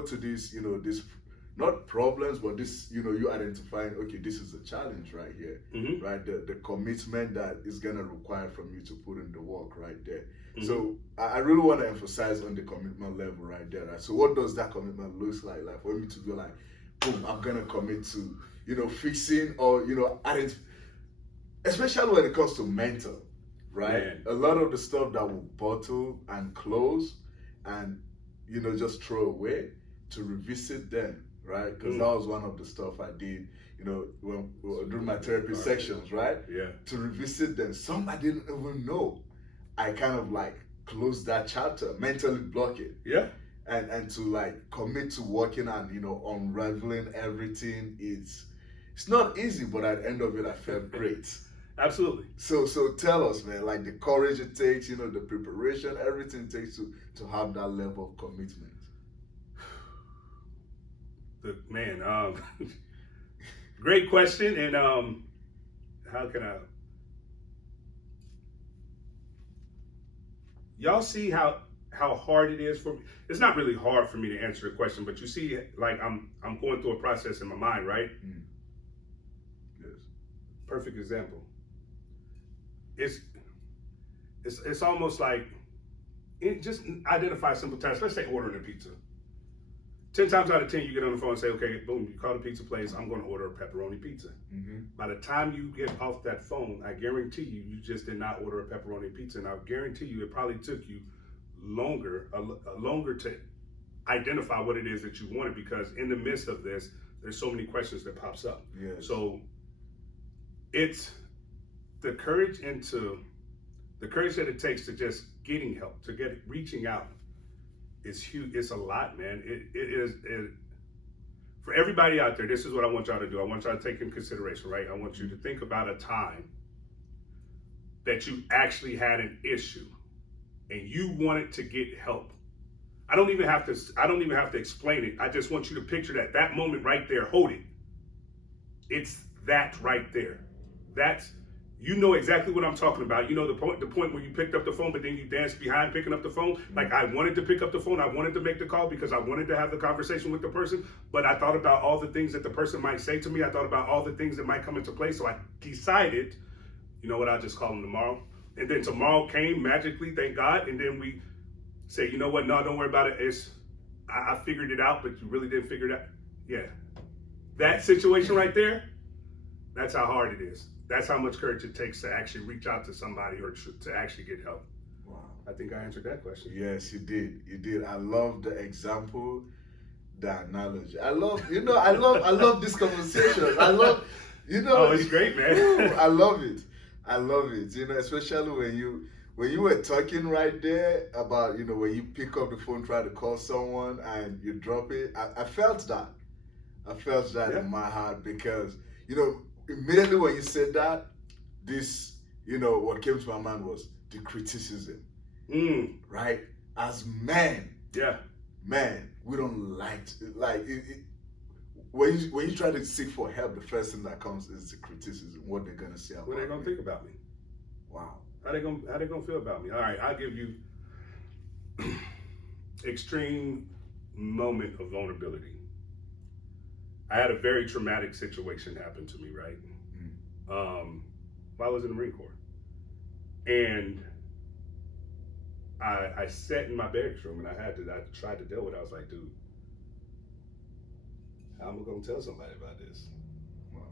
go to these, these not problems, but this, you identifying, okay, this is a challenge right here, right? The commitment that is gonna require from you to put in the work right there. So I really want to emphasize on the commitment level right there. Right? So what does that commitment look like? Like for me to be like, boom, I'm gonna commit to, fixing or especially when it comes to mental, right? Man. A lot of the stuff that will bottle and close and just throw away, to revisit them, right? Because that was one of the stuff I did, when during my therapy sessions, right? Yeah. To revisit them. Some I didn't even know. I kind of like close that chapter, mentally block it. Yeah. And to like commit to working on, unraveling everything. It's not easy, but at the end of it, I felt great. Absolutely. So tell us, man, like the courage it takes, the preparation, everything it takes to have that level of commitment. Great question. And how can I? Y'all see how hard it is for me? It's not really hard for me to answer the question, but you see, like I'm going through a process in my mind, right? Yes. Perfect example. It's almost like just identify simple tasks. Let's say ordering a pizza. 10 times out of 10, you get on the phone and say, okay, boom, you call the pizza place, I'm going to order a pepperoni pizza. By the time you get off that phone, I guarantee you just did not order a pepperoni pizza. And I guarantee you it probably took you longer to identify what it is that you wanted, because in the midst of this, there's so many questions that pops up. Yes. So it's the courage that it takes to just getting help, reaching out. It's huge. It's a lot, man. It is for everybody out there. This is what I want y'all to do. I want y'all to take in consideration, right? I want you to think about a time that you actually had an issue and you wanted to get help. I don't even have to explain it. I just want you to picture that moment right there. Hold it. It's that right there. You know exactly what I'm talking about. The point where you picked up the phone, but then you danced behind picking up the phone. Like, I wanted to pick up the phone. I wanted to make the call because I wanted to have the conversation with the person. But I thought about all the things that the person might say to me. I thought about all the things that might come into play. So I decided, you know what, I'll just call him tomorrow. And then tomorrow came magically, thank God. And then we say, you know what, no, don't worry about it. I figured it out, but you really didn't figure it out. Yeah. That situation right there, that's how hard it is. That's how much courage it takes to actually reach out to somebody or to actually get help. Wow. I think I answered that question. Yes, you did. You did. I love the example, the analogy. I love this conversation. I love, Oh, it's great, man. I love it. Especially when you were talking right there about, when you pick up the phone, try to call someone and you drop it. I felt that. In my heart because, immediately when you said that, this, what came to my mind was the criticism, right? As men, we don't like when you try to seek for help, the first thing that comes is the criticism. What they're gonna say about me. What they're gonna think about me. Wow. How they gonna feel about me? All right, I'll give you extreme moment of vulnerability. I had a very traumatic situation happen to me, right? While I was in the Marine Corps. And I sat in my barracks room and I tried to deal with it. I was like, dude, how am I gonna tell somebody about this? Wow.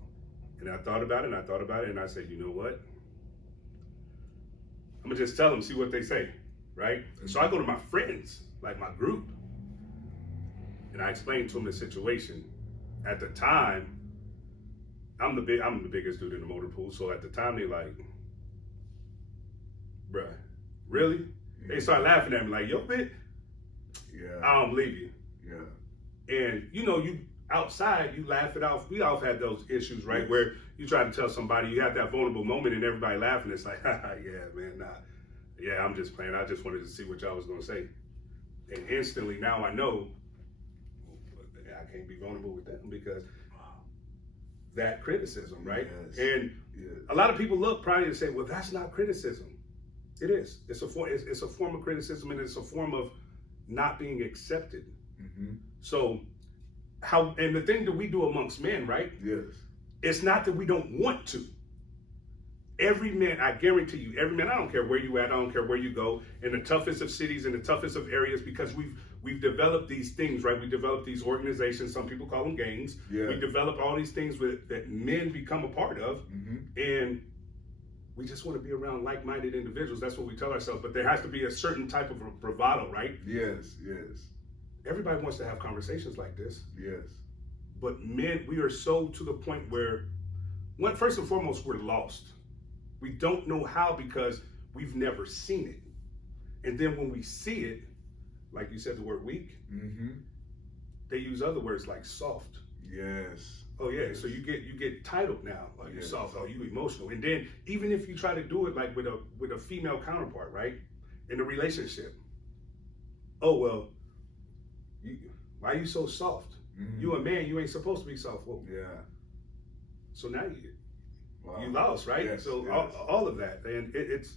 And I thought about it and I said, you know what? I'm gonna just tell them, see what they say, right? So I go to my friends, like my group, and I explained to them the situation. At the time, I'm the biggest dude in the motor pool. So at the time, they like, bruh, really? Yeah. They start laughing at me like, yo, bitch, I don't believe you. Yeah. And you outside, you laugh it off. We all had those issues, right? Yes. Where you try to tell somebody, you have that vulnerable moment and everybody laughing. It's like, yeah, man, nah. Yeah, I'm just playing. I just wanted to see what y'all was going to say. And instantly, now I know I can't be vulnerable with them because that criticism, right? Yes. And a lot of people look probably and say, well, that's not criticism. It is. It's a form of criticism, and it's a form of not being accepted. So and the thing that we do amongst men, right? Yes. It's not that we don't want to. Every man, I guarantee you, every man, I don't care where you at, I don't care where you go, in the toughest of cities, in the toughest of areas, because we've developed these things, right? We developed these organizations, some people call them gangs. Yeah. We develop all these things that men become a part of, and we just want to be around like-minded individuals. That's what we tell ourselves, but there has to be a certain type of bravado, right? Yes, yes. Everybody wants to have conversations like this. Yes. But men, we are so to the point where, first and foremost, we're lost. We don't know how because we've never seen it. And then when we see it, like you said, the word weak, they use other words like soft. Yes. Oh yeah, so you get titled now, like you're soft, oh you emotional. And then even if you try to do it like with a female counterpart, right? In a relationship. Oh well, why are you so soft? You a man, you ain't supposed to be soft. Well, yeah. So now Wow. you lost, right? Yes, So yes. all of that, and it's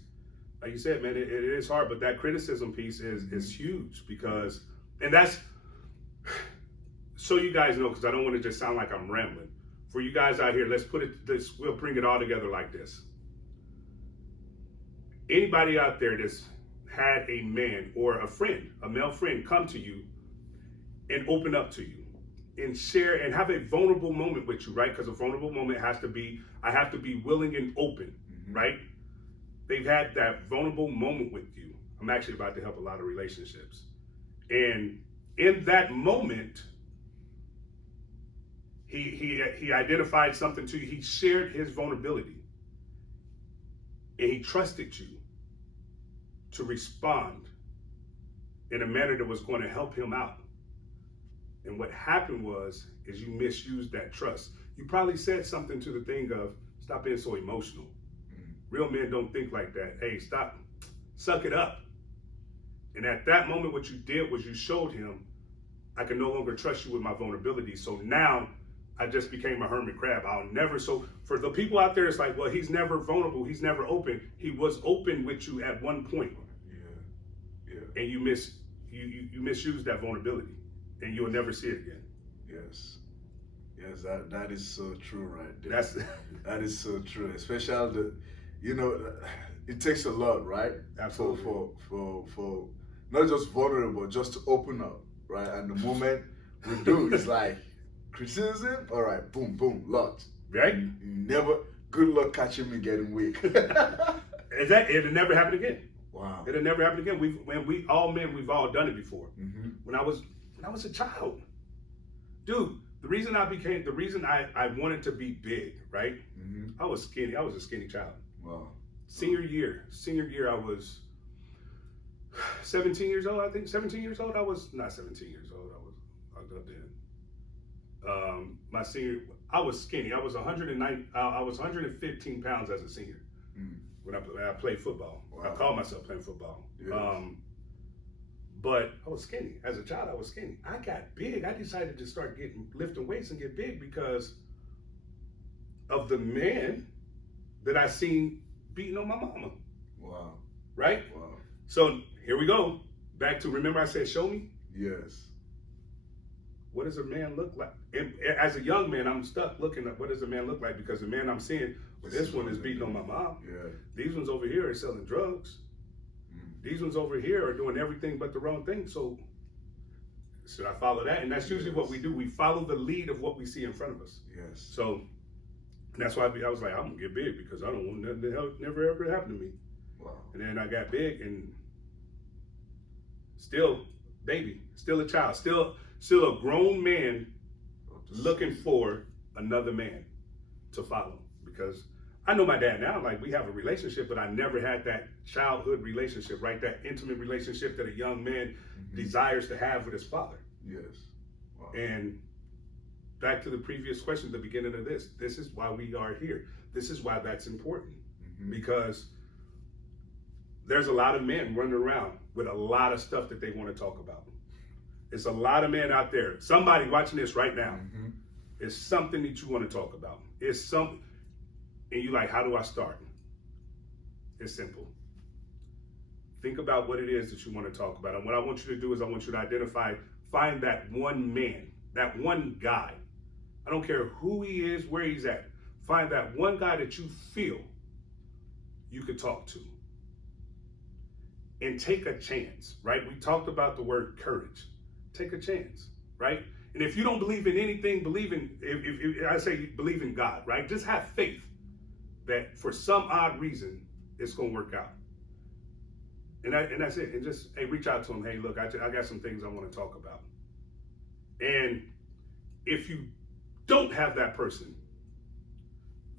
like you said, man, it is hard, but that criticism piece is huge because, and that's so you guys know, because I don't want to just sound like I'm rambling. For you guys out here, we'll bring it all together like this. Anybody out there that's had a man or a friend, a male friend, come to you and open up to you and share and have a vulnerable moment with you, right? Because a vulnerable moment I have to be willing and open, right? They've had that vulnerable moment with you. I'm actually about to help a lot of relationships. And in that moment, he identified something to you. He shared his vulnerability. And he trusted you to respond in a manner that was going to help him out. And what happened is you misused that trust. You probably said something to the thing of, stop being so emotional. Real men don't think like that. Hey, stop, suck it up. And at that moment, what you did was you showed him, I can no longer trust you with my vulnerability. So now I just became a hermit crab. So for the people out there, it's like, well, he's never vulnerable. He's never open. He was open with you at one point. Yeah. And you misused that vulnerability. And you'll never see it again. Yes. Yes, that is so true right there. That is so true. Especially it takes a lot, right? Absolutely. For not just vulnerable, just to open up, right? And the moment we do, it's like criticism, all right, boom, boom, lot. Right? You never, good luck catching me getting weak. It'll never happen again. Wow. It'll never happen again. We've all done it before. When I was a child, dude, the reason I wanted to be big, right? I was skinny. I was a skinny child. Wow. Senior year, I was 17 years old. I think 17 years old. I was not 17 years old. I was locked up then. My senior, I was skinny. I was 115 pounds as a senior when I played football. Wow. I called myself playing football. Yes. But I was skinny. As a child, I was skinny. I got big. I decided to start lifting weights and get big because of the man that I seen beating on my mama. Wow. Right? Wow. So here we go. Back to, remember I said, show me? Yes. What does a man look like? And as a young man, I'm stuck looking at what does a man look like, because the man I'm seeing, well, this one is beating on my mom. Yeah. These ones over here are selling drugs. These ones over here are doing everything but the wrong thing. So should I follow that? And that's usually what we do. We follow the lead of what we see in front of us. Yes. So that's why I was like, I'm gonna get big because I don't want nothing to never ever happen to me. Wow. And then I got big and still baby, still a child, still a grown man looking for another man to follow, because I know my dad now, like we have a relationship, but I never had that childhood relationship, right? That intimate relationship that a young man desires to have with his father. Yes. Wow. And back to the previous question at the beginning of this is why we are here. This is why that's important, because there's a lot of men running around with a lot of stuff that they want to talk about. It's a lot of men out there. Somebody watching this right now, it's something that you want to talk about. It's something. And you're like, how do I start? It's simple. Think about what it is that you want to talk about. And what I want you to do is I want you to identify find that one man, that one guy. I don't care who he is, where he's at. Find that one guy that you feel you could talk to. And take a chance, right? We talked about the word courage. Take a chance, right? And if you don't believe in anything, believe in God, right? Just have faith that for some odd reason, it's going to work out. And that's it. And just, hey, reach out to him. Hey, look, I got some things I want to talk about. And if you don't have that person,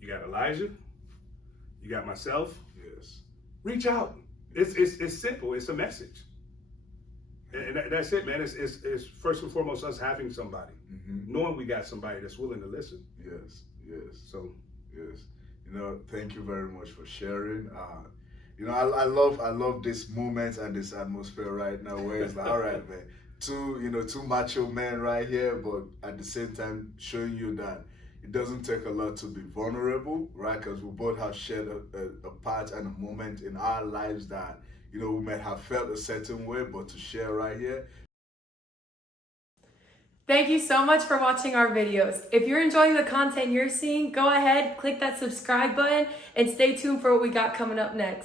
you got Elijah, you got myself. Yes. Reach out. It's simple. It's a message. And that's it, man. It's first and foremost us having somebody, knowing we got somebody that's willing to listen. Yes, yes. So, yes. Thank you very much for sharing. I love this moment and this atmosphere right now where it's like, all right, man, two macho men right here, but at the same time showing you that it doesn't take a lot to be vulnerable, right? Because we both have shared a part and a moment in our lives that, we may have felt a certain way, but to share right here. Thank you so much for watching our videos. If you're enjoying the content you're seeing, go ahead, click that subscribe button, and stay tuned for what we got coming up next.